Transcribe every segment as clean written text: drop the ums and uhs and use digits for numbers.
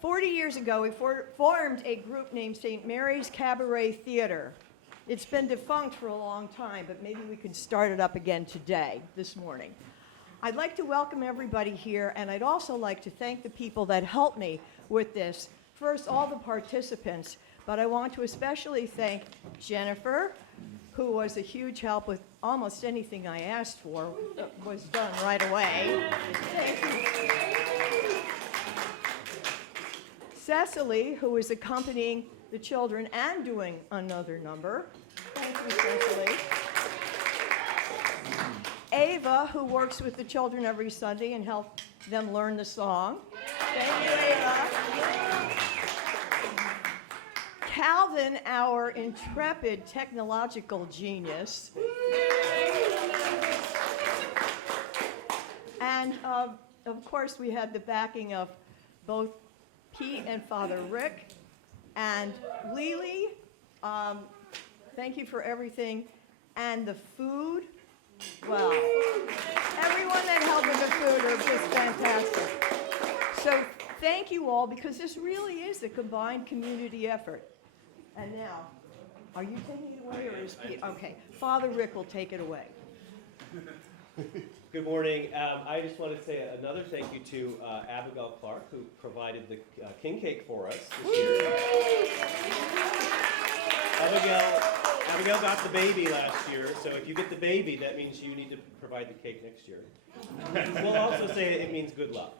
40 years ago, we formed a group named St. Mary's Cabaret Theater. It's been defunct for a long time, but maybe we can start it up again today, this morning. I'd like to welcome everybody here, and I'd also like to thank the people that helped me with this. First, all the participants, but I want to especially thank Jennifer, who was a huge help with almost anything I asked for, was done right away. Thank you. Cecily, who is accompanying the children and doing another number. Thank you, Cecily. Ava, who works with the children every Sunday and helps them learn the song. Thank you, Ava. Calvin, our intrepid technological genius. And of course, we had the backing of both Pete and Father Rick. And Lily, thank you for everything. And the food, well, everyone that helped with the food are just fantastic. So thank you all, because this really is a combined community effort. And now, are you taking it away, or is Pete? Okay, Father Rick will take it away. Good morning. I just want to say another thank you to Abigail Clark, who provided the king cake for us this year. Abigail got the baby last year, so if you get the baby, that means you need to provide the cake next year. We'll also say it means good luck.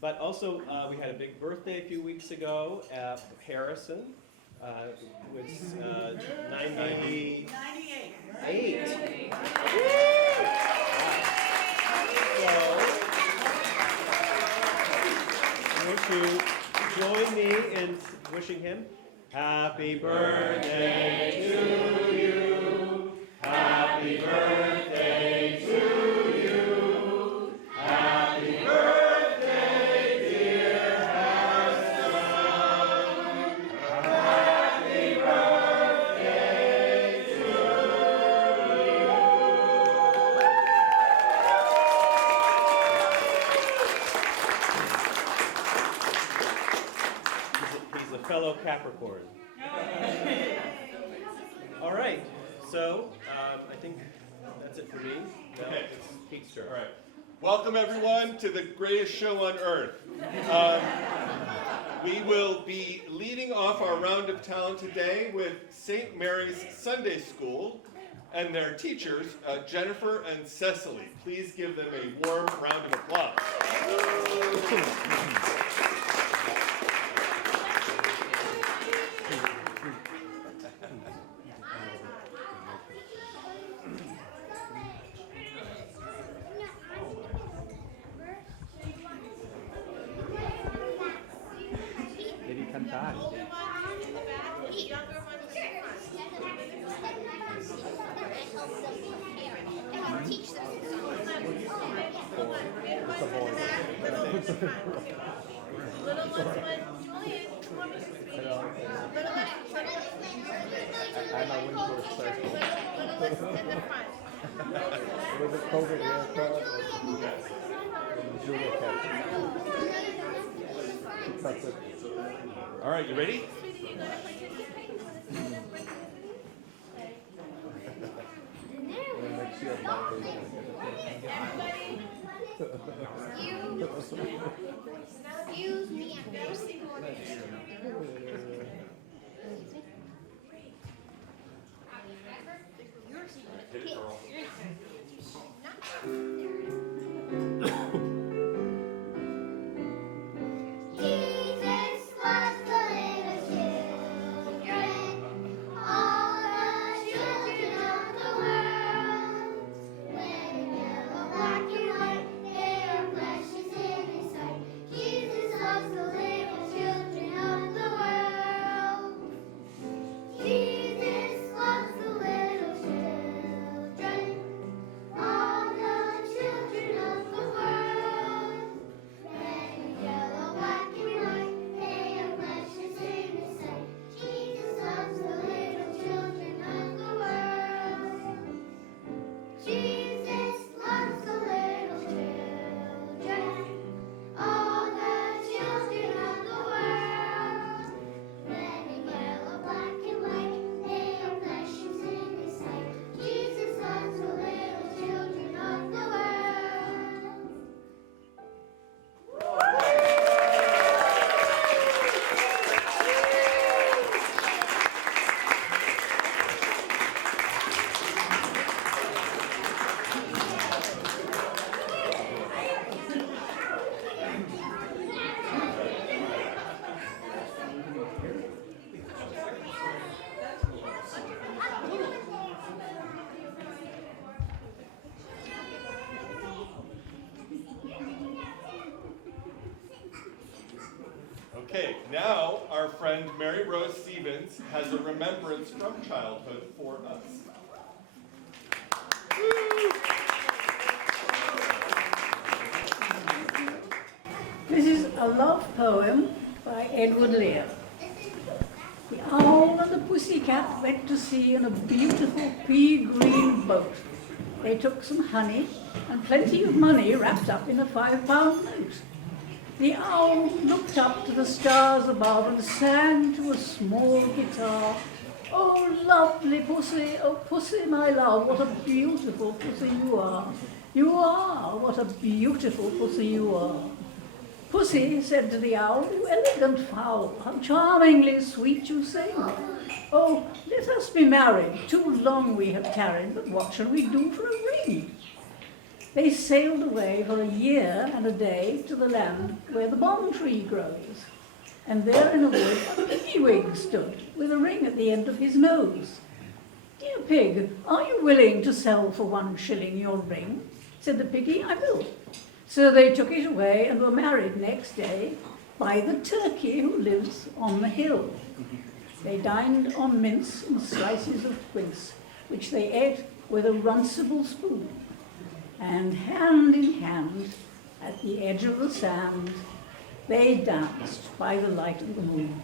But also, we had a big birthday a few weeks ago at Harrison. It was 998. So, you join me in wishing him happy birthday to you. Happy birthday to you. Happy birthday, dear Harrison. Happy birthday to you. He's a fellow Capricorn. All right, so I think that's it for me. Now it's Pete's turn. All right. Welcome, everyone, to the greatest show on earth. We will be leading off our round of talent today with St. Mary's Sunday School and their teachers, Jennifer and Cecily. Please give them a warm round of applause. All right, you ready? Excuse me, I'm very single. Jesus loves the little children, all the children of the world. When yellow, black, and white, they are precious in His sight. Jesus loves the little children of the world. Okay, now our friend Mary Rose Stevens has a remembrance from childhood for us. This is a love poem by Edward Lear. The owl and the pussycat went to sea in a beautiful pea-green boat. They took some honey and plenty of money wrapped up in a 5-pound note. The owl looked up to the stars above and sang to a small guitar. Oh, lovely pussy, oh pussy, my love, what a beautiful pussy you are. You are, what a beautiful pussy you are. Pussy said to the owl, you elegant fowl, how charmingly sweet you sing. Oh, let us be married, too long we have tarried, but what shall we do for a ring? They sailed away for a year and a day to the land where the balm tree grows. And there in a wood a piggy-wig stood, with a ring at the end of his nose. Dear pig, are you willing to sell for 1 shilling your ring? Said the piggy, I will. So they took it away and were married next day by the turkey who lives on the hill. They dined on mince and slices of quince, which they ate with a runcible spoon. And hand in hand, at the edge of the sand, they danced by the light of the moon.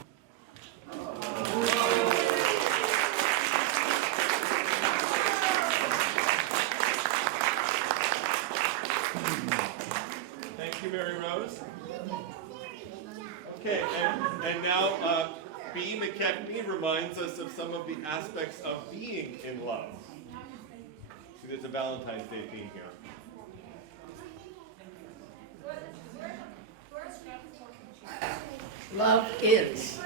Thank you, Mary Rose. Okay, and now B. McKechnie reminds us of some of the aspects of being in love. See, there's a Valentine's Day theme here. Love is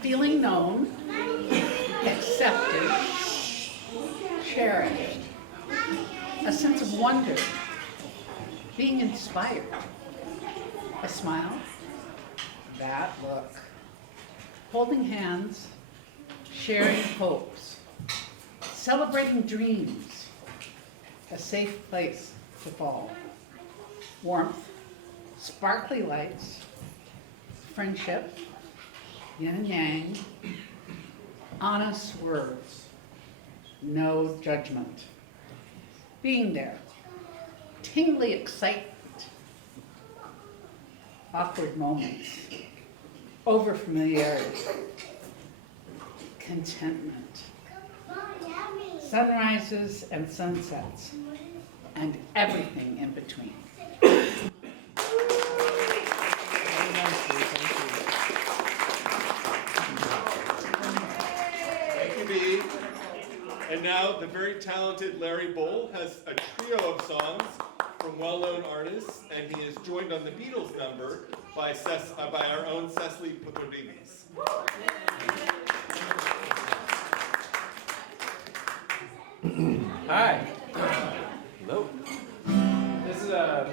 feeling known, accepted, cherished, a sense of wonder, being inspired, a smile, that look, holding hands, sharing hopes, celebrating dreams, a safe place to fall, warmth, sparkly lights, friendship, yin and yang, honest words, no judgment, being there, tingly excitement, awkward moments, overfamiliarity, contentment, sunrises and sunsets, and everything in between. Thank you, B. And now the very talented Larry Bowl has a trio of songs from well-known artists, and he is joined on the Beatles number by our own Cecily Putodivis. Hi. Hello. This is I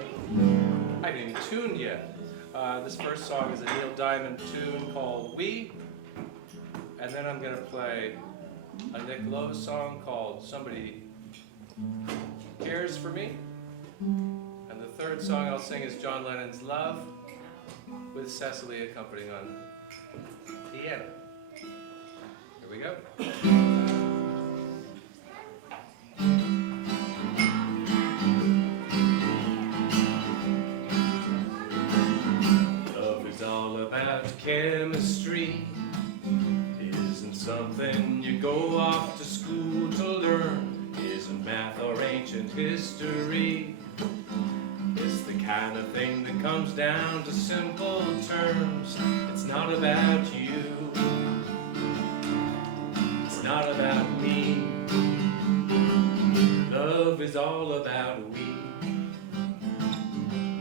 haven't even tuned yet. This first song is a Neil Diamond tune called We. And then I'm going to play a Nick Lowe song called Somebody Cares for Me. And the third song I'll sing is John Lennon's Love, with Cecily accompanying on piano. Here we go. Love is all about chemistry. Isn't something you go off to school to learn. Isn't math or ancient history. It's the kind of thing that comes down to simple terms. It's not about you. It's not about me. Love is all about we.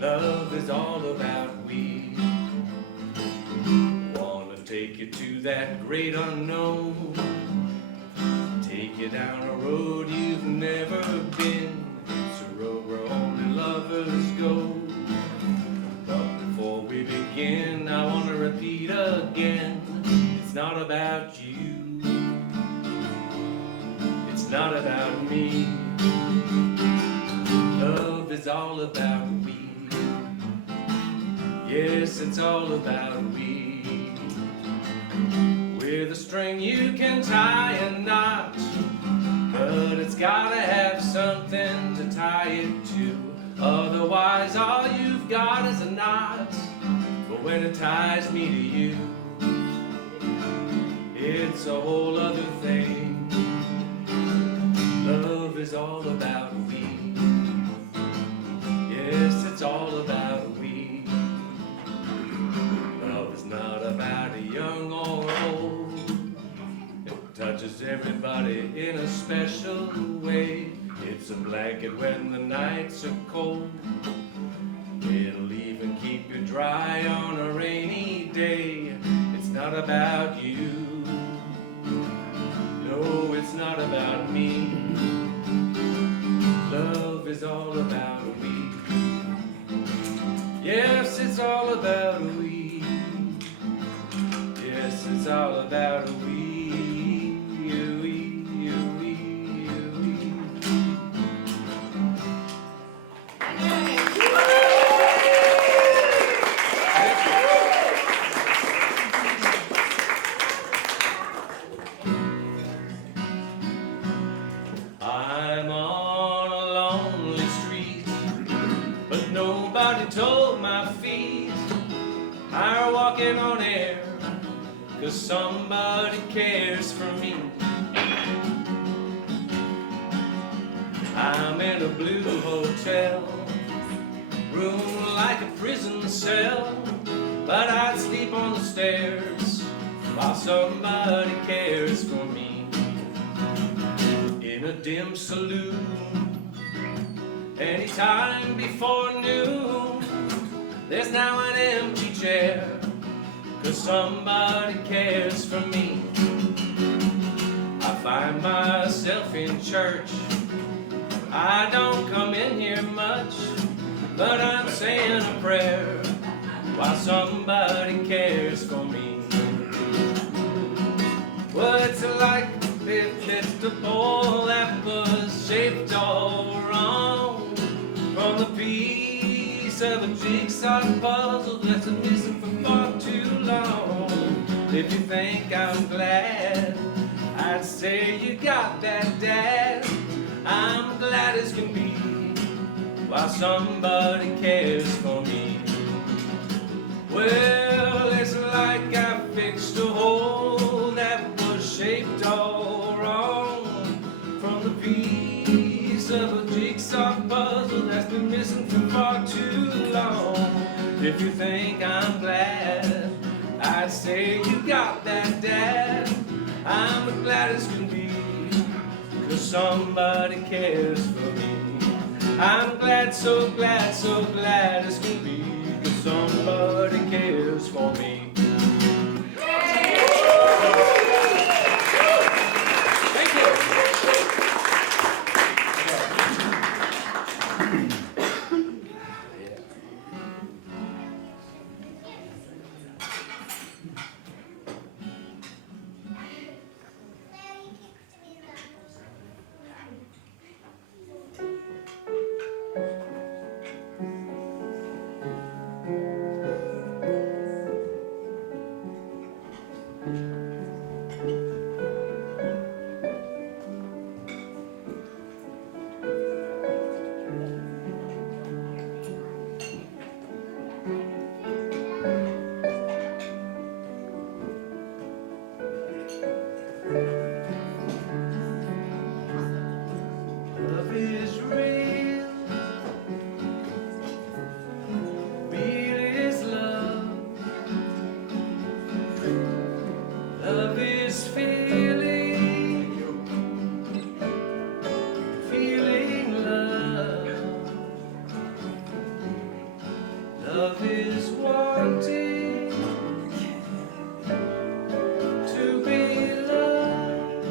Love is all about we. Wanna take you to that great unknown. Take you down a road you've never been. It's a road where only lovers go. But before we begin, I wanna repeat again. It's not about you. It's not about me. Love is all about we. Yes, it's all about we. With a string you can tie a knot, but it's gotta have something to tie it to. Otherwise all you've got is a knot. But when it ties me to you, it's a whole other thing. Love is all about we. Yes, it's all about we. Love is not about a young or old. It touches everybody in a special way. It's a blanket when the nights are cold. It'll even keep you dry on a rainy day. It's not about you. No, it's not about me. Love is all about we. Yes, it's all about we. Yes, it's all about we. I'm on a lonely street, but nobody told my feet are walking on air, 'cause somebody cares for me. I'm in a blue hotel room like a prison cell, but I'd sleep on the stairs while somebody cares for me. In a dim saloon, anytime before noon, there's now an empty chair, 'cause somebody cares for me. I find myself in church. I don't come in here much, but I'm saying a prayer while somebody cares for me. What's it like if it's the ball that was shaped all wrong, from the piece of a jigsaw puzzle that's been missing for far too long? If you think I'm glad, I'd say you got that, Dad. I'm glad as can be, while somebody cares for me. Well, it's like I fixed a hole that was shaped all wrong, from the piece of a jigsaw puzzle that's been missing for far too long. If you think I'm glad, I'd say you got that, Dad. I'm as glad as can be, 'cause somebody cares for me. I'm glad, so glad, so glad as can be, 'cause somebody cares for me. Thank you. Love is real, real is love. Love is feeling, feeling love. Love is wanting to be loved.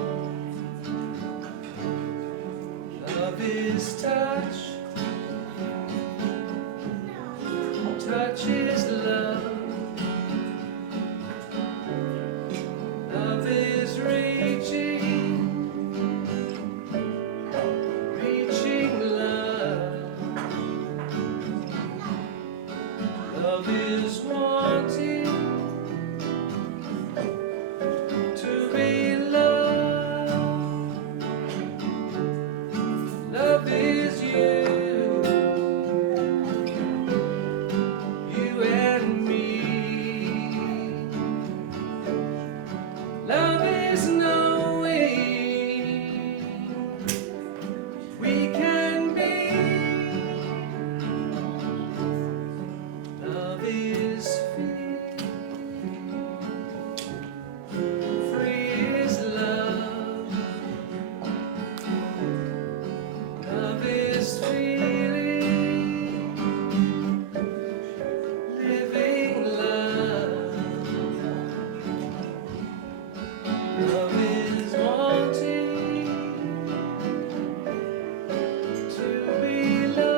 Love is touch, touch is love. Love is reaching, reaching love. Love Love is wanting to be loved. Love is you, you and me. Love is knowing we can be. Love is free. Free is love. Love is feeling. Living love. Love is wanting to be loved.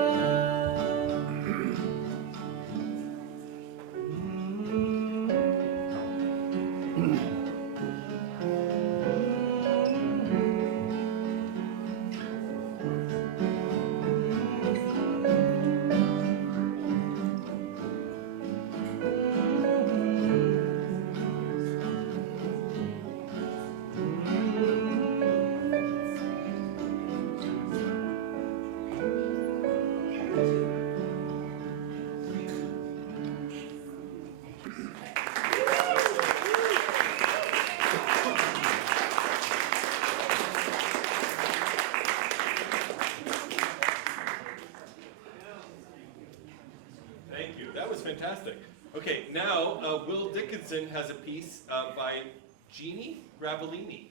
Thank you. That was fantastic. Okay, now Will Dickinson has a piece by Jeannie Ravellini.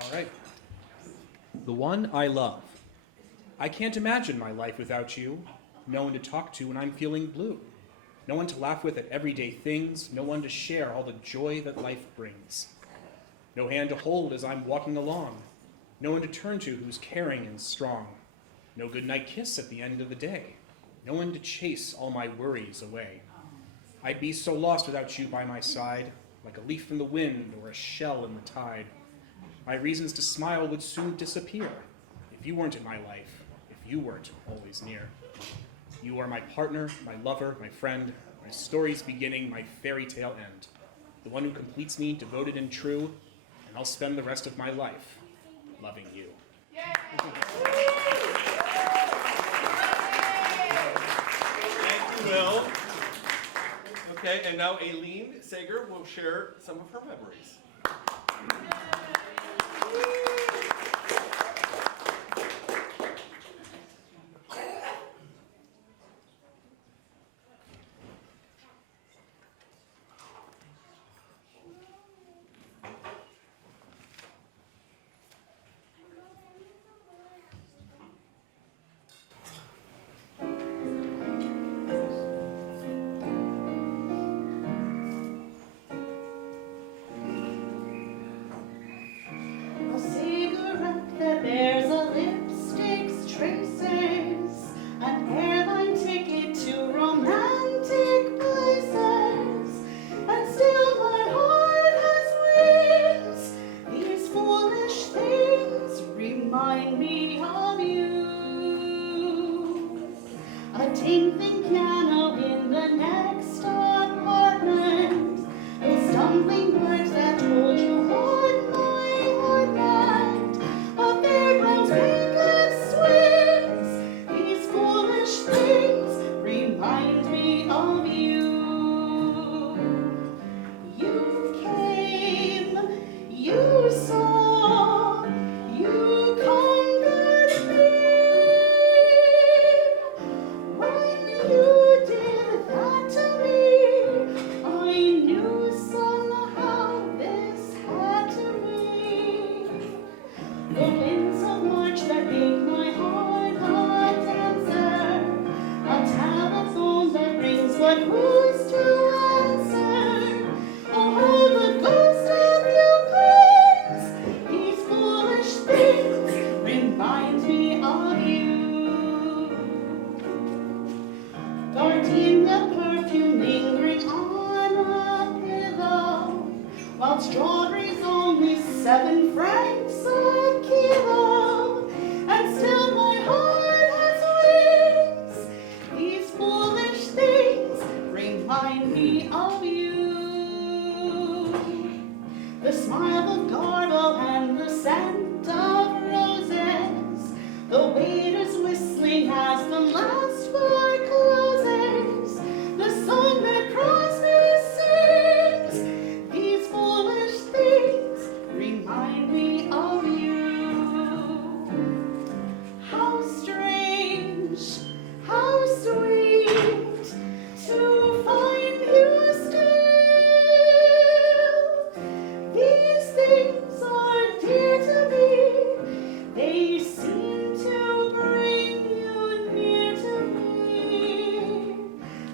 All right. The one I love. I can't imagine my life without you. No one to talk to when I'm feeling blue. No one to laugh with at everyday things. No one to share all the joy that life brings. No hand to hold as I'm walking along. No one to turn to who's caring and strong. No goodnight kiss at the end of the day. No one to chase all my worries away. I'd be so lost without you by my side, like a leaf in the wind or a shell in the tide. My reasons to smile would soon disappear if you weren't in my life, if you weren't always near. You are my partner, my lover, my friend, my story's beginning, my fairy tale end. The one who completes me, devoted and true, and I'll spend the rest of my life loving you. Thank you, Will. Okay, and now Aileen Sager will share some of her memories. A cigarette that bears a lipstick's traces, an airline ticket to romantic places, and still my heart has wings. These foolish things remind me of you. A tinkling piano in the next apartment, those stumbling words that told you what my heart meant. A fairground's picket swings. These foolish things remind me of you. You came, you saw, you conquered me. When you did that to me, I knew somehow this had to be. The winds of March that make my heart a dancer, a telephone that rings but who's to answer? Oh, the ghost of you clings. These foolish things remind me of you. Gardenia perfume lingering on a pillow, while strawberries only 7 francs a kilo, and still The waiter's whistling as the last bar closes. The song that Crosby sings. These foolish things remind me of you. How strange, how sweet to find you still. These things are dear to me. They seem to bring you near to me.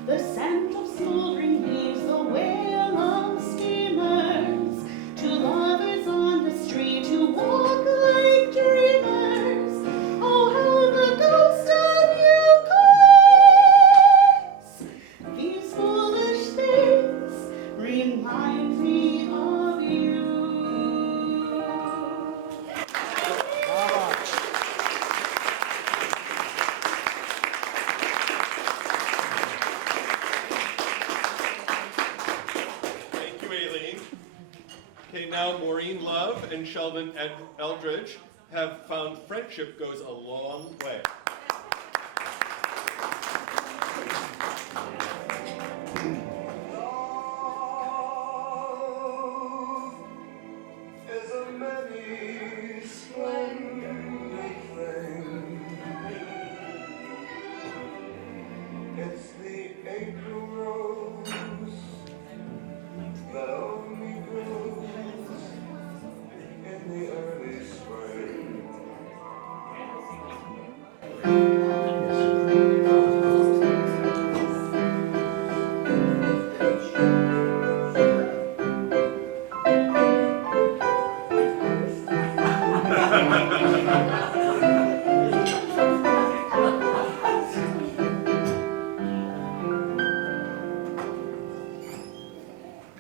The scent of smoldering leaves, the wail of steamers, two lovers on the street who walk like dreamers. Oh, how the ghost of you clings. These foolish things remind me of you. Thank you, Aileen. Okay, now Maureen Love and Sheldon Eldridge have found friendship goes a long way. Is a many splendid thing. It's the April rose that only grows in the early spring.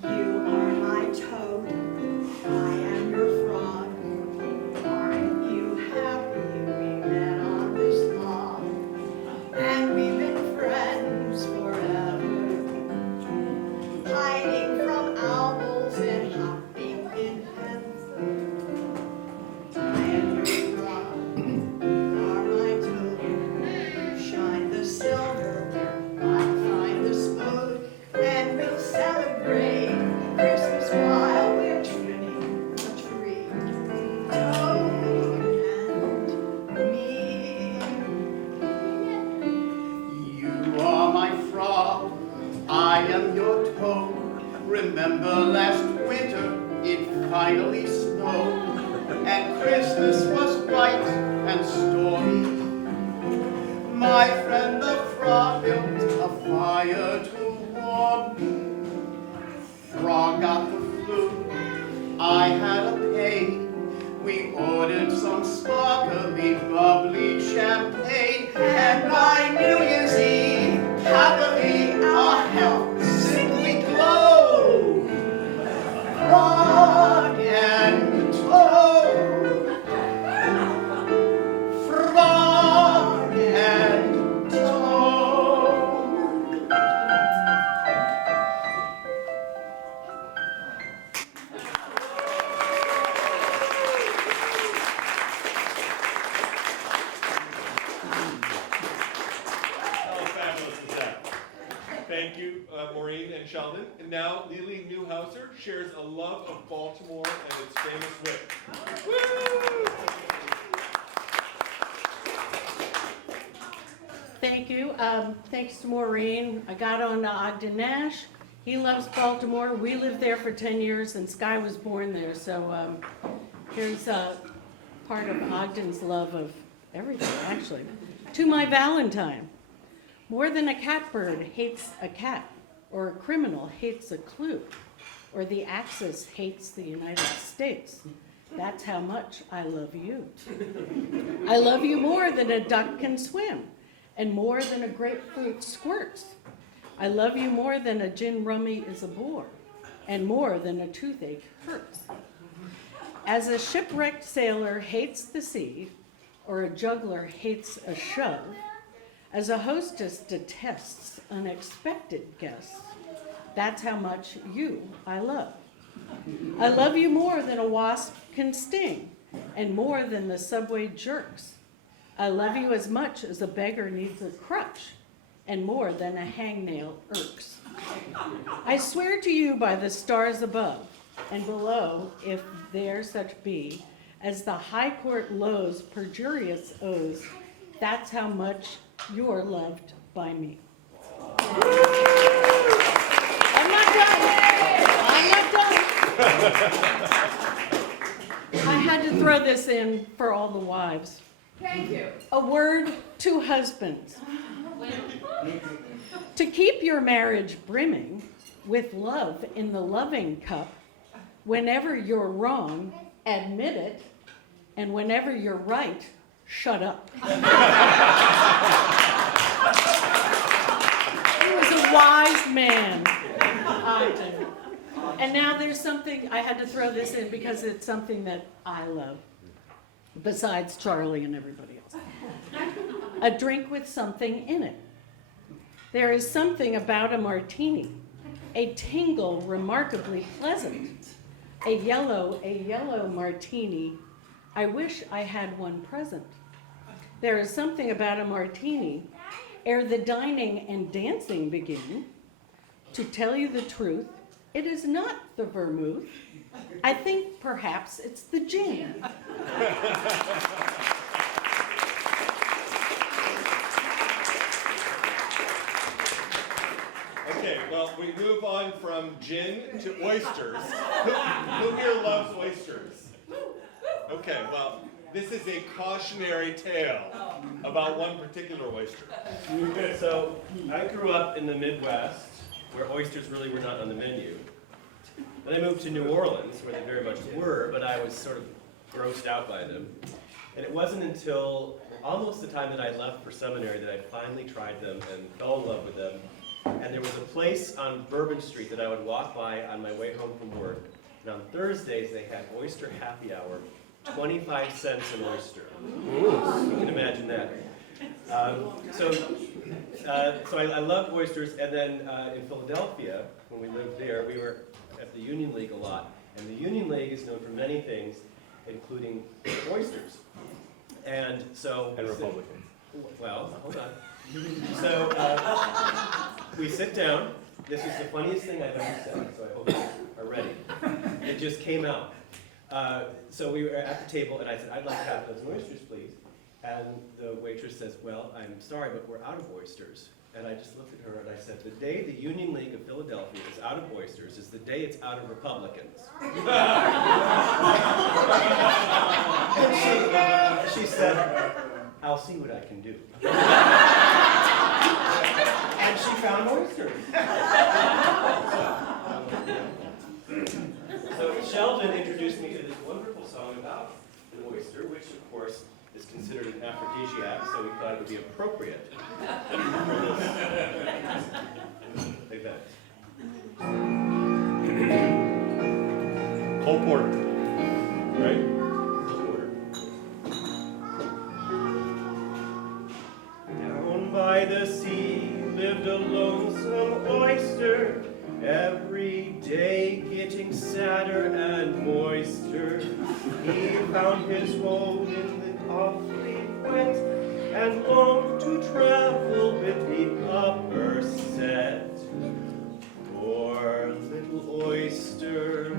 You are my toad, I am your frog. Aren't you happy we met on this log? And we've been friends forever, hiding from owls and hopping in heaven. I am your frog, you are my toad. You shine the silver where I find the smooth, and we'll celebrate Christmas while we're trimming the tree. Toad and me. You are my frog, I am your toad. Remember last winter it finally snowed, and Christmas was bright and stormy. My friend the frog built a fire to warm me. Frog got the flu, I had a pain. We ordered some sparkly, bubbly champagne, and by New Year's Eve, happily our health simply glowed. Frog and toad, frog and toad. How fabulous is that? Thank you, Maureen and Sheldon. And now Lily Newhouser shares a love of Baltimore and its famous wit. Woo! Thank you. Thanks to Maureen. I got on Ogden Nash. He loves Baltimore. We lived there for 10 years, and Sky was born there. So here's part of Ogden's love of everything, actually. To my Valentine. More than a catbird hates a cat, or a criminal hates a clue, or the Axis hates the United States. That's how much I love you. I love you more than a duck can swim, and more than a grapefruit squirts. I love you more than a gin rummy is a bore, and more than a toothache hurts. As a shipwrecked sailor hates the sea, or a juggler hates a shove, as a hostess detests unexpected guests, that's how much you I love. I love you more than a wasp can sting, and more than the subway jerks. I love you as much as a beggar needs a crutch, and more than a hangnail irks. I swear to you by the stars above, and below, if there such be, as the high court lows perjurious oaths, that's how much you're loved by me. I'm not done. I'm not done. I had to throw this in for all the wives. Thank you. A word to husbands. To keep your marriage brimming with love in the loving cup, whenever you're wrong, admit it, and whenever you're right, shut up. He was a wise man. I do. And now there's something, I had to throw this in because it's something that I love, besides Charlie and everybody else. A drink with something in it. There is something about a martini, a tingle remarkably pleasant. A yellow martini. I wish I had one present. There is something about a martini, ere the dining and dancing begin. To tell you the truth, it is not the vermouth. I think perhaps it's the gin. Okay, well, we move on from gin to oysters. Who here loves oysters? Okay, well, this is a cautionary tale about one particular oyster. So I grew up in the Midwest, where oysters really were not on the menu. Then I moved to New Orleans, where they very much were, but I was sort of grossed out by them. And it wasn't until almost the time that I left for seminary that I finally tried them and fell in love with them. And there was a place on Bourbon Street that I would walk by on my way home from work. And on Thursdays, they had oyster happy hour, 25 cents an oyster. You can imagine that. So I loved oysters, and then in Philadelphia, when we lived there, we were at the Union League a lot. And the Union League is known for many things, including oysters. And so... And Republicans. Well, hold on. So we sit down. This is the funniest thing I've ever said, so I hope you are ready. It just came out. So we were at the table, and I said, I'd like half a dozen oysters, please. And the waitress says, well, I'm sorry, but we're out of oysters. And I just looked at her and I said, the day the Union League of Philadelphia is out of oysters is the day it's out of Republicans. And she said, I'll see what I can do. And she found oysters. So Sheldon introduced me to this wonderful song about the oyster, which of course is considered an aphrodisiac, so we thought it would be appropriate for this event. Cole Porter, right? Down by the sea lived a lonesome oyster, every day getting sadder and moister. He found his home in the awfully wet and longed to travel with the upper set. Poor little oyster.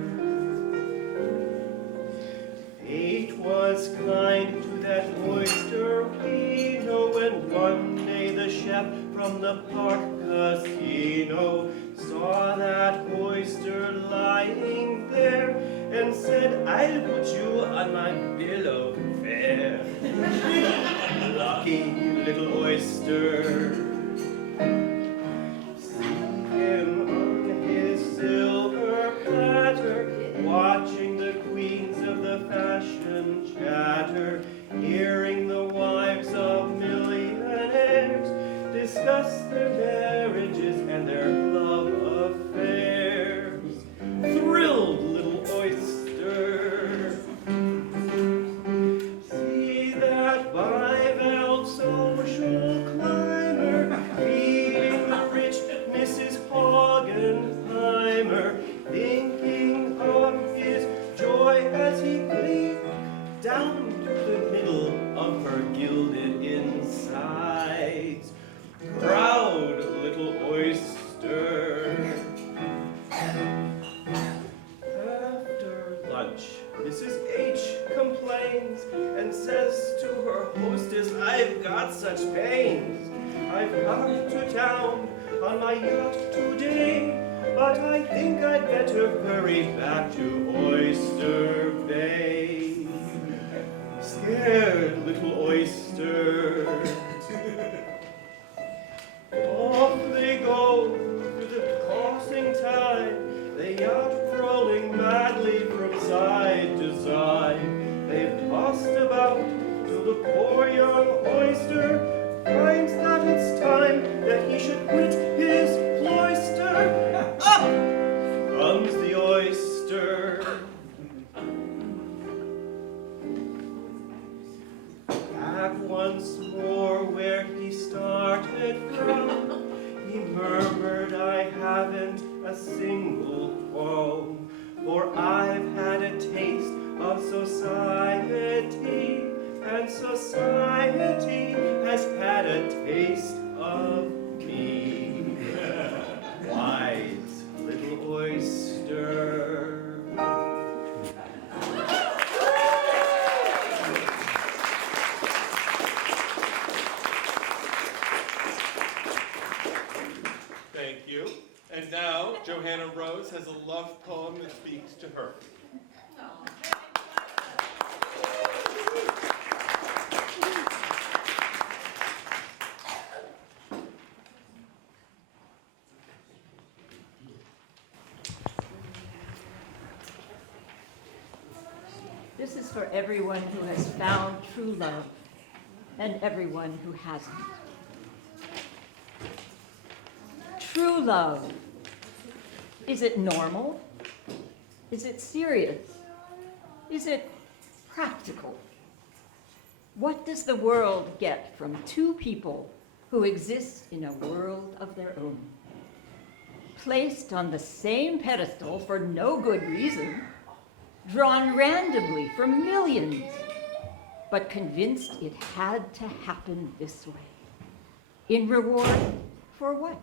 Fate was kind to that oyster, we know, when one day the chef from the park casino saw that oyster lying there and said, I'll put you on my bill of fare. Lucky little oyster. See him on his silver platter, watching the queens of the fashion chatter, hearing the wives of millionaires discuss their marriages and their love affairs. Thrilled little oyster. See that bivalve social climber I've got such pains. I've come to town on my yacht today, but I think I'd better hurry back to Oyster Bay. Scared little oyster. Off they go through the tossing tide, the yacht rolling madly from side to side. They've tossed about till the poor young oyster finds that it's time that he should quit his cloister. Up comes the oyster. Back once more where he started from, he murmured, I haven't a single qualm, for I've had a taste of society, and society has had a taste of me. Wise little oyster. Thank you. And now, Johanna Rose has a love poem that speaks to her. This is for everyone who has found true love and everyone who hasn't. True love. Is it normal? Is it serious? Is it practical? What does the world get from two people who exist in a world of their own? Placed on the same pedestal for no good reason, drawn randomly from millions, but convinced it had to happen this way. In reward for what?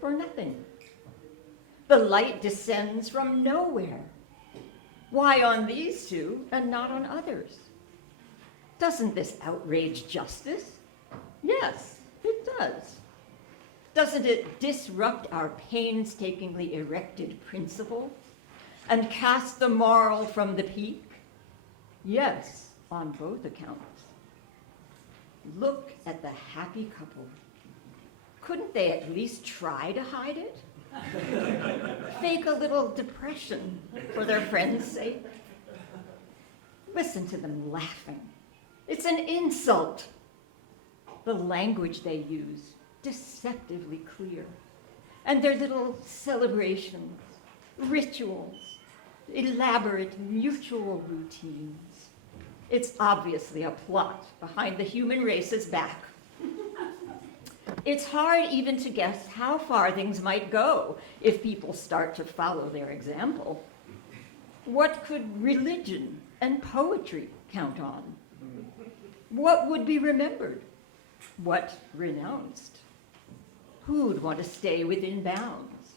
For nothing. The light descends from nowhere. Why on these two and not on others? Doesn't this outrage justice? Yes, it does. Doesn't it disrupt our painstakingly erected principles and cast the moral from the peak? Yes, on both accounts. Look at the happy couple. Couldn't they at least try to hide it? Fake a little depression for their friends' sake? Listen to them laughing. It's an insult. The language they use, deceptively clear. And their little celebrations, rituals, elaborate mutual routines. It's obviously a plot behind the human race's back. It's hard even to guess how far things might go if people start to follow their example. What could religion and poetry count on? What would be remembered? What renounced? Who'd want to stay within bounds?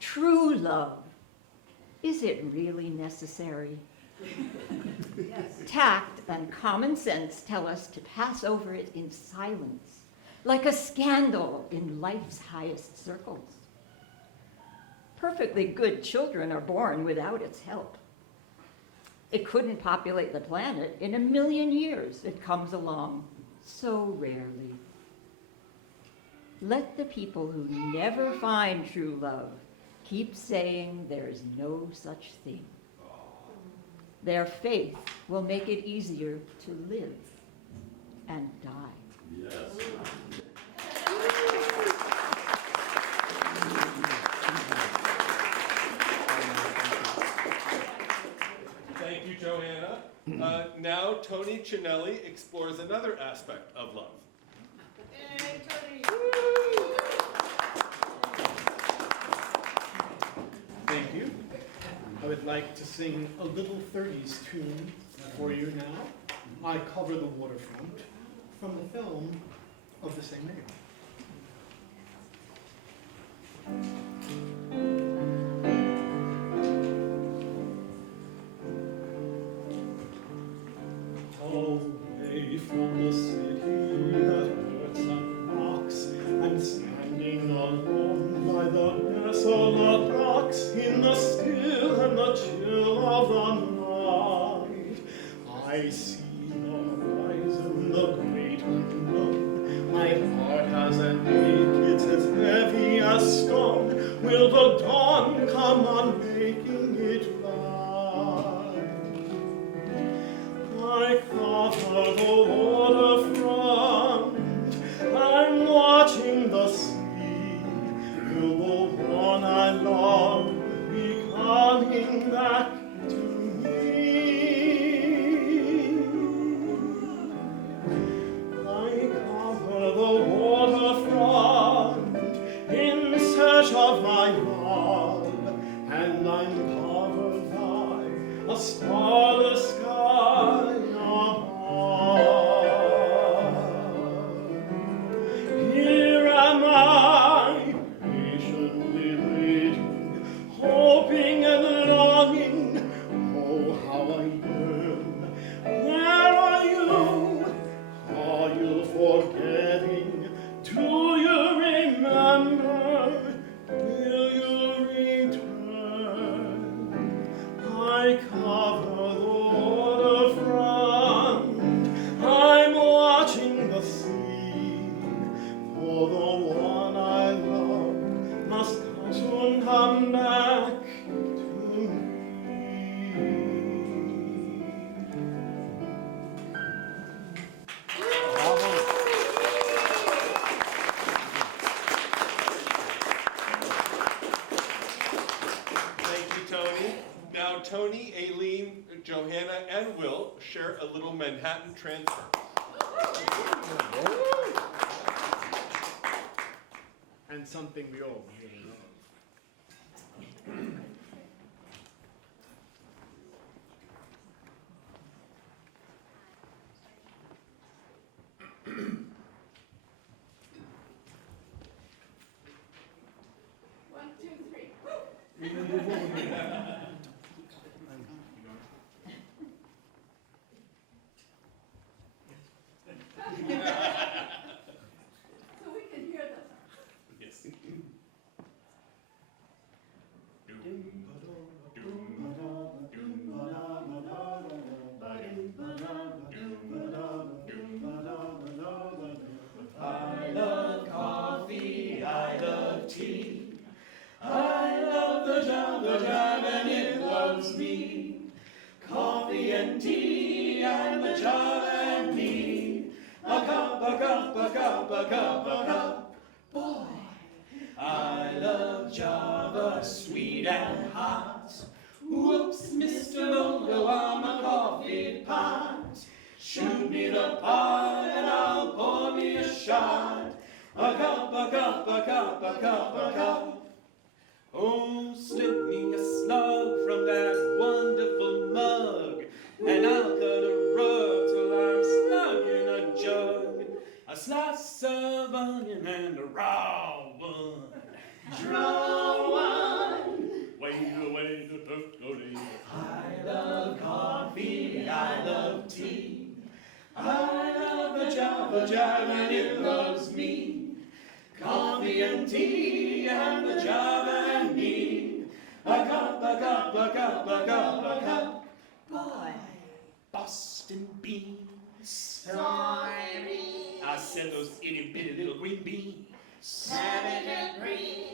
True love, is it really necessary? Tact and common sense tell us to pass over it in silence, like a scandal in life's highest circles. Perfectly good children are born without its help. It couldn't populate the planet in 1,000,000 years. It comes along so rarely. Let the people who never find true love keep saying there's no such thing. Their faith will make it easier to live and die. Thank you, Johanna. Now, Tony Cinelli explores another aspect of love. Thank you. I would like to sing a little 30s tune for you now. I cover the waterfront from the film of the same name. Always away from the city that hurts and knocks, and standing alone by the desolate rocks, in the still and the chill of the night, I see the horizon, the great unknown. My heart has an ache, it's as heavy as stone. Will the dawn come on making it light? I cover the waterfront, I'm watching the sea. Will the one I love be coming back to me? I cover the waterfront in search of my love, and I'm covered by a starless sky above. Here am I, patiently waiting, hoping and longing. Oh, how I yearn. Where are you? Are you forgetting? Do you remember? Will you return? I cover the waterfront, I'm watching the sea, for the one I love must soon come back to me. Thank you, Tony. Now, Tony, Aileen, Johanna, and Will share a little Manhattan transfer. And something we all really love. So we can hear them. Yes. I love coffee, I love tea, I love the jam, and it loves me. Coffee and tea, and the jam and me. A cup, a cup, a cup, a cup, a cup. Boy, I love Java, sweet and hot. Whoops, Mr. Moto, I'm a coffee pot. Shoot me the pot and I'll pour me a shot. A cup, a cup, a cup, a cup, a cup. Oh, slip me a slug from that wonderful mug, and I'll cut a rug till I'm snug in a jug. A slice of onion and a raw one. Draw one. Wait away the percolate. I love coffee, I love tea. I love the Java Jam and it loves me. Coffee and tea and the Java and me. A cup, a cup, a cup, a cup, a cup. Boy, Boston beans. Sorry. I said those itty bitty little green beans.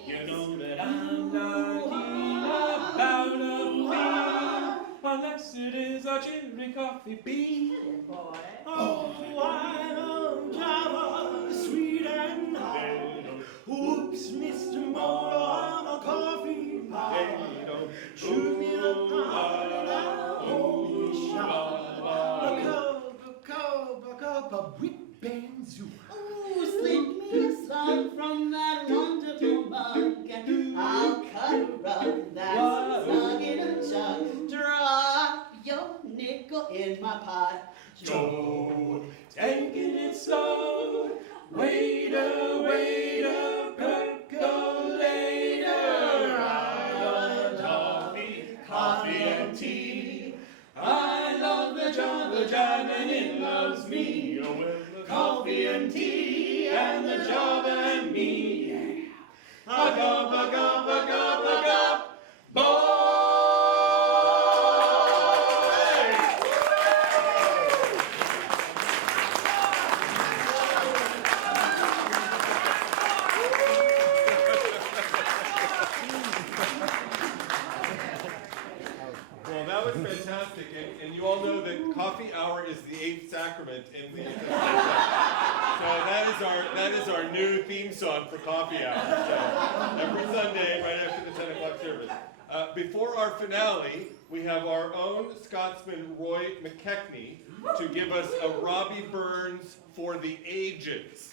You know that I'm not keen about a bean, unless it is a cherry coffee bean. Oh, I love Java, sweet and high. Oops, Mr. Moto, I'm a coffee potato. Shoot me the pot and I'll hold me shot. A cup of whip and zoo. Ooh, slip me a slug from that wonderful mug, and I'll cut a rug that's snug in a jug. Drop your nickel in my pot. Joe, taking it slow. Waiter, waiter, percolator. I love coffee, coffee and tea. I love the Java Jam and it loves me. me. Coffee and tea and the job and me. A-gub, a-gub, a-gub, a-gub, boy. Well, that was fantastic, and you all know that coffee hour is the 8th sacrament in the so that is our new theme song for coffee hour. So every Sunday, right after the 10 o'clock service. Before our finale, we have our own Scotsman Roy McKechnie to give us a Robbie Burns for the ages.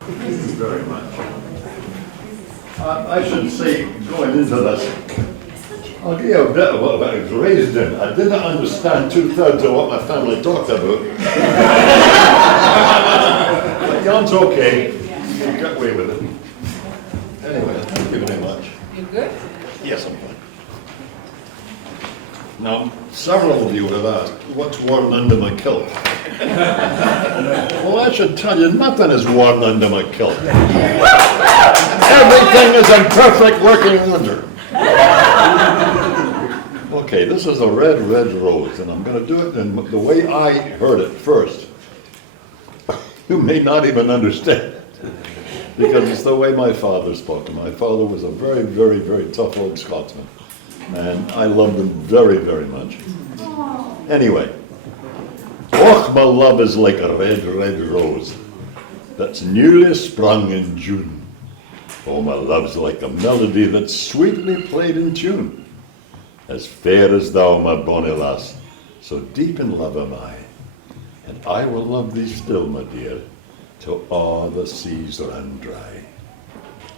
Thank you very much. I should say, going into this, I'll give you a bit of what I was raised in. I didn't understand 2/3 of what my family talked about. But Jan's okay. He'll get away with it. Anyway, thank you very much. You good? Yes, I'm fine. Now, several of you have asked, what's worn under my kilt? Well, I should tell you, nothing is worn under my kilt. Everything is in perfect working order. Okay, this is a red, red rose, and I'm going to do it in the way I heard it first. You may not even understand it, because it's the way my father spoke. My father was a very, very, very tough old Scotsman, and I loved him very, very much. Anyway, och, my love is like a red, red rose that's newly sprung in June. Oh, my love's like a melody that's sweetly played in tune. As fair as thou, my bonny lass, so deep in love am I. And I will love thee still, my dear, till all the seas run dry.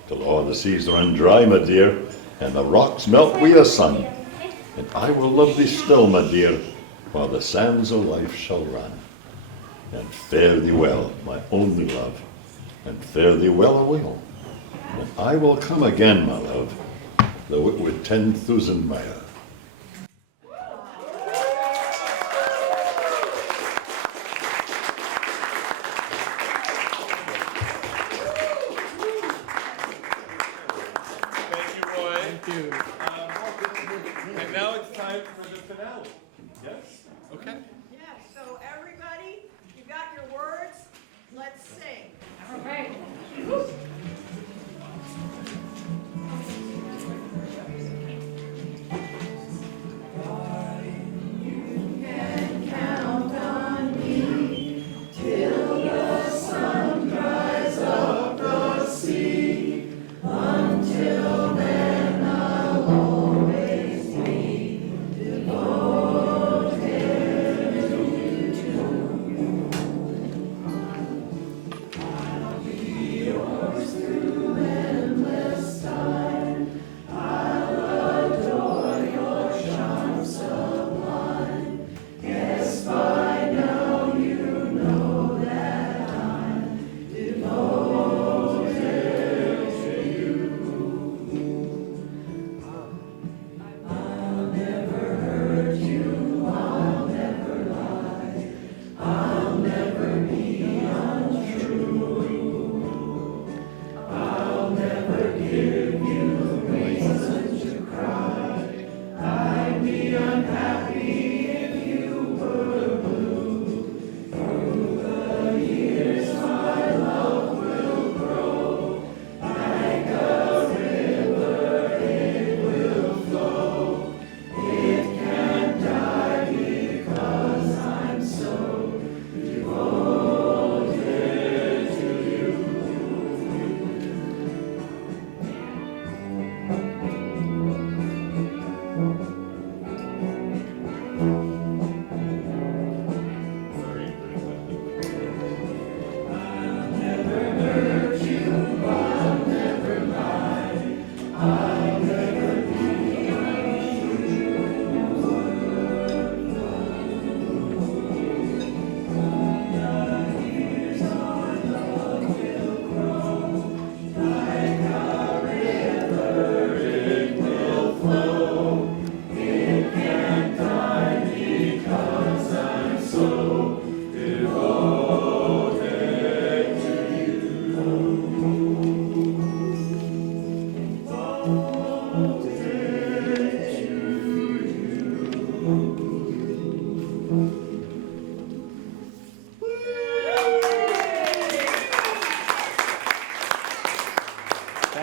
Till all the seas run dry, my dear, and the rocks melt wi' the sun. And I will love thee still, my dear, while the sands of life shall run. And fare thee well, my only love, and fare thee well a will. And I will come again, my love, though it were 10,000 miles. Thank you, Roy. Thank you. And now it's time for the finale. Yes? Okay. Yes, so everybody, you got your words, let's sing. All right.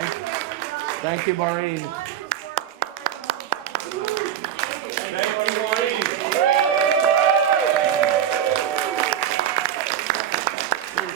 Thank you, Maureen.